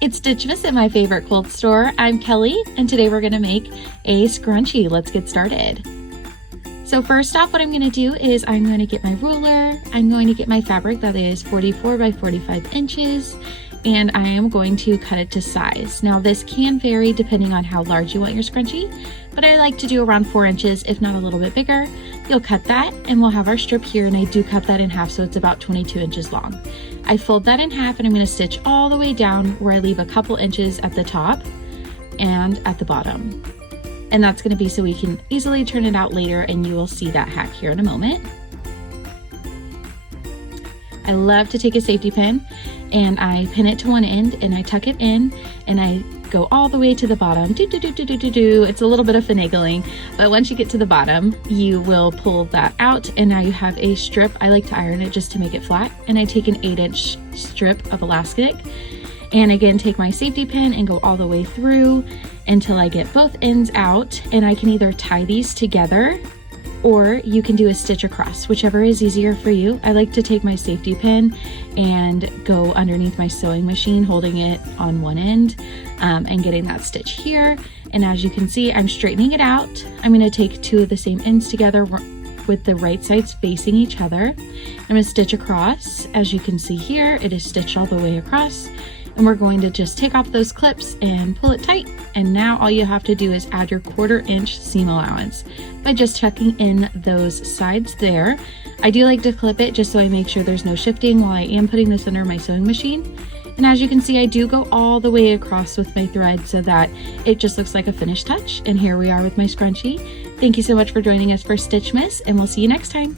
It's Stitchmas at my favorite quilt store. I'm Kelly, and today we're going to make a scrunchie. Let's get started. So first off, what I'm going to do is I'm going to get my ruler. I'm going to get my fabric that is 44 by 45 inches, and I am going to cut it to size. Now this can vary depending on how large you want your scrunchie, but I like to do around 4 inches, if not a little bit bigger. You'll cut that, and we'll have our strip here, and I do cut that in half, so it's about 22 inches long. I fold that in half, and I'm going to stitch all the way down where I leave a couple inches at the top and at the bottom. And that's going to be so we can easily turn it out later, and you will see that hack here in a moment. I love to take a safety pin and I pin it to one end and I tuck it in and I go all the way to the bottom. It's a little bit of finagling, but once you get to the bottom, you will pull that out and now you have a strip. I like to iron it just to make it flat, and I take an 8-inch strip of elastic and again take my safety pin and go all the way through until I get both ends out, and I can either tie these together or you can do a stitch across, whichever is easier for you. I like to take my safety pin and go underneath my sewing machine, holding it on one end and getting that stitch here. And as you can see, I'm straightening it out. I'm going to take two of the same ends together with the right sides facing each other. I'm going to stitch across. As you can see here, it is stitched all the way across. And we're going to just take off those clips and pull it tight. And now all you have to do is add your 1/4 inch seam allowance by just tucking in those sides there. I do like to clip it just so I make sure there's no shifting while I am putting this under my sewing machine. And as you can see, I do go all the way across with my thread so that it just looks like a finished touch. And here we are with my scrunchie. Thank you so much for joining us for Stitchmas, and we'll see you next time.